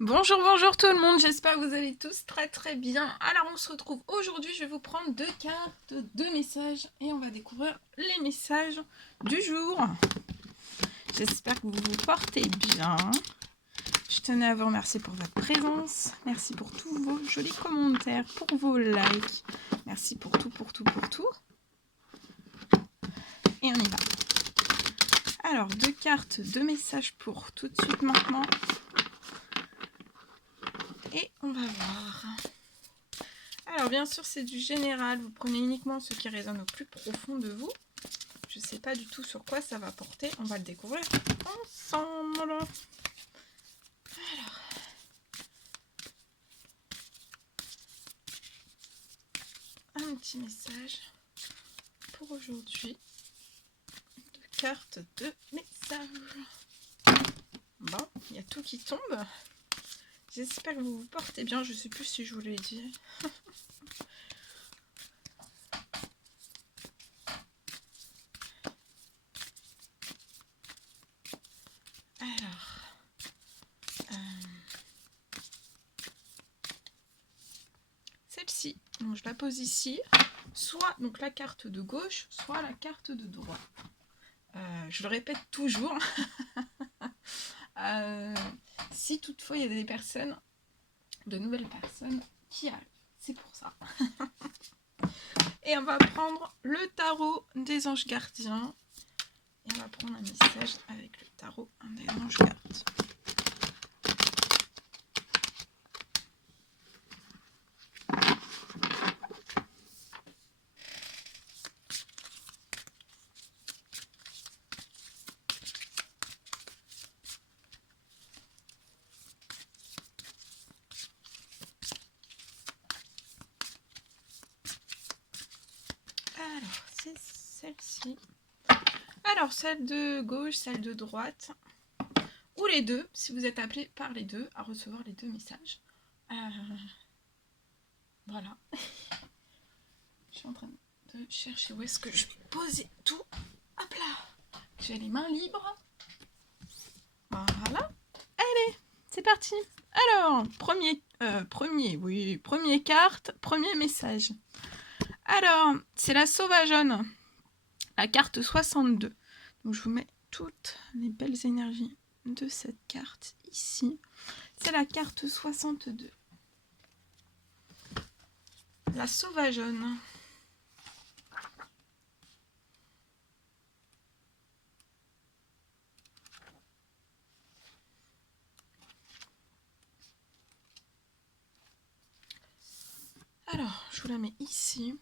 Bonjour, bonjour tout le monde, j'espère que vous allez tous très très bien. Alors on se retrouve aujourd'hui, je vais vous prendre deux cartes, deux messages et on va découvrir les messages du jour. J'espère que vous vous portez bien. Je tenais à vous remercier pour votre présence, merci pour tous vos jolis commentaires, pour vos likes, merci pour tout, pour tout, pour tout. Et on y va. Alors deux cartes, deux messages pour tout de suite maintenant. Et on va voir. Alors bien sûr c'est du général, vous prenez uniquement ce qui résonne au plus profond de vous. Je ne sais pas du tout sur quoi ça va porter, on va le découvrir ensemble. Alors, un petit message pour aujourd'hui. Deux cartes de message. Bon, il y a tout qui tombe. J'espère que vous vous portez bien, je ne sais plus si je vous l'ai dit. Alors, celle-ci, donc je la pose ici, soit donc la carte de gauche, soit la carte de droite. Je le répète toujours. Si toutefois il y a des personnes, de nouvelles personnes qui arrivent, c'est pour ça. Et on va prendre le tarot des anges gardiens. Et on va prendre un message avec le tarot des anges gardiens. Alors, c'est celle-ci. Alors, celle de gauche, celle de droite. Ou les deux, si vous êtes appelé par les deux à recevoir les deux messages. Voilà. Je suis en train de chercher où est-ce que je vais poser tout. Hop là. J'ai les mains libres. Voilà. Allez, c'est parti. Alors, première carte, premier message. Alors, c'est la sauvageonne, la carte 62. Donc, je vous mets toutes les belles énergies de cette carte ici. C'est la carte 62. La sauvageonne. Alors, je vous la mets ici.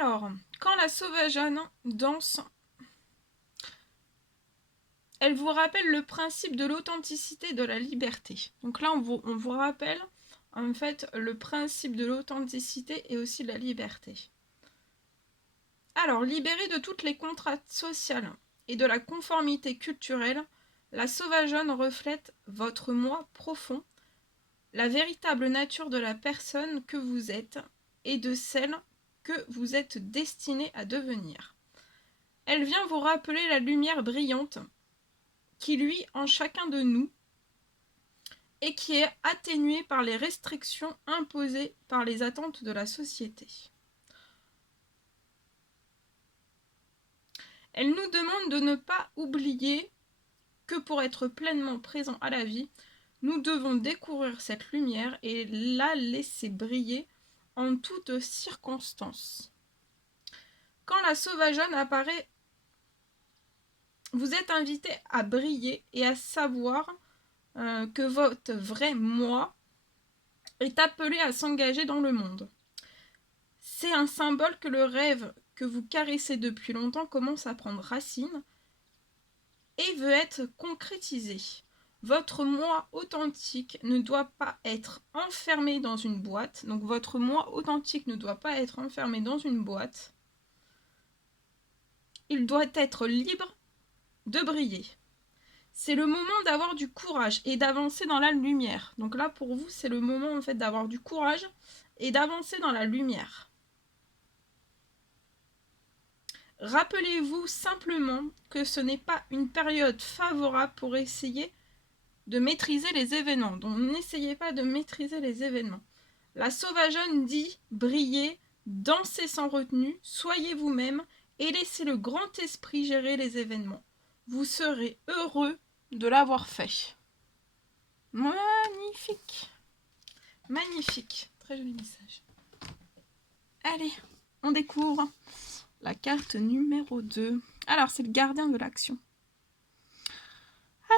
Alors, quand la sauvageonne danse, elle vous rappelle le principe de l'authenticité et de la liberté. Donc là, on vous rappelle en fait le principe de l'authenticité et aussi de la liberté. Alors, libérée de toutes les contraintes sociales et de la conformité culturelle, la sauvageonne reflète votre moi profond, la véritable nature de la personne que vous êtes et de celle que vous êtes destiné à devenir. Elle vient vous rappeler la lumière brillante qui luit en chacun de nous et qui est atténuée par les restrictions imposées par les attentes de la société. Elle nous demande de ne pas oublier que pour être pleinement présent à la vie, nous devons découvrir cette lumière et la laisser briller en toutes circonstances. Quand la sauvageonne apparaît, vous êtes invité à briller et à savoir que votre vrai moi est appelé à s'engager dans le monde. C'est un symbole que le rêve que vous caressez depuis longtemps commence à prendre racine et veut être concrétisé. Votre moi authentique ne doit pas être enfermé dans une boîte. Donc votre moi authentique ne doit pas être enfermé dans une boîte. Il doit être libre de briller. C'est le moment d'avoir du courage et d'avancer dans la lumière. Donc là, pour vous, c'est le moment en fait d'avoir du courage et d'avancer dans la lumière. Rappelez-vous simplement que ce n'est pas une période favorable pour essayer de maîtriser les événements. Donc n'essayez pas de maîtriser les événements. La sauvageonne dit « Brillez, dansez sans retenue, soyez vous-même et laissez le grand esprit gérer les événements. Vous serez heureux de l'avoir fait. » Magnifique. Magnifique. Très joli message. Allez, on découvre la carte numéro 2. Alors, c'est le gardien de l'action.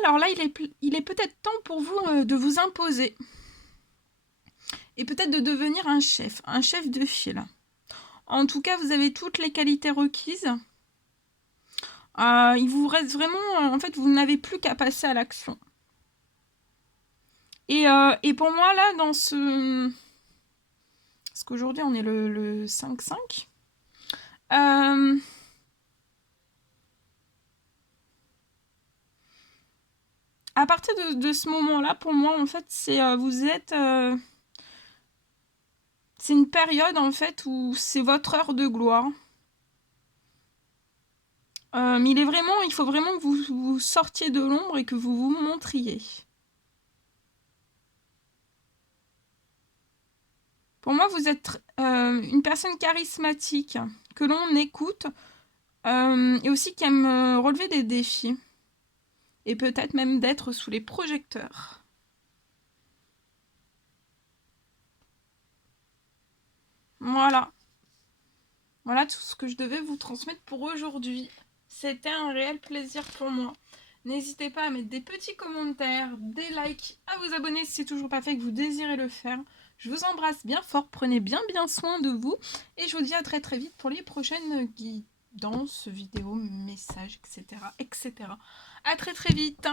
Alors là, il est peut-être temps pour vous de vous imposer. Et peut-être de devenir un chef de file. En tout cas, vous avez toutes les qualités requises. Il vous reste vraiment... en fait, vous n'avez plus qu'à passer à l'action. Et pour moi, là, dans ce... Parce qu'aujourd'hui, on est le 5-5. À partir de ce moment-là, pour moi, en fait, vous êtes... c'est une période, en fait, où c'est votre heure de gloire. Mais il faut vraiment que vous sortiez de l'ombre et que vous vous montriez. Pour moi, vous êtes une personne charismatique, que l'on écoute, et aussi qui aime relever des défis. Et peut-être même d'être sous les projecteurs. Voilà. Voilà tout ce que je devais vous transmettre pour aujourd'hui. C'était un réel plaisir pour moi. N'hésitez pas à mettre des petits commentaires, des likes, à vous abonner si c'est toujours pas fait et que vous désirez le faire. Je vous embrasse bien fort, prenez bien soin de vous. Et je vous dis à très vite pour les prochaines guidances, vidéos, messages, etc. À très vite.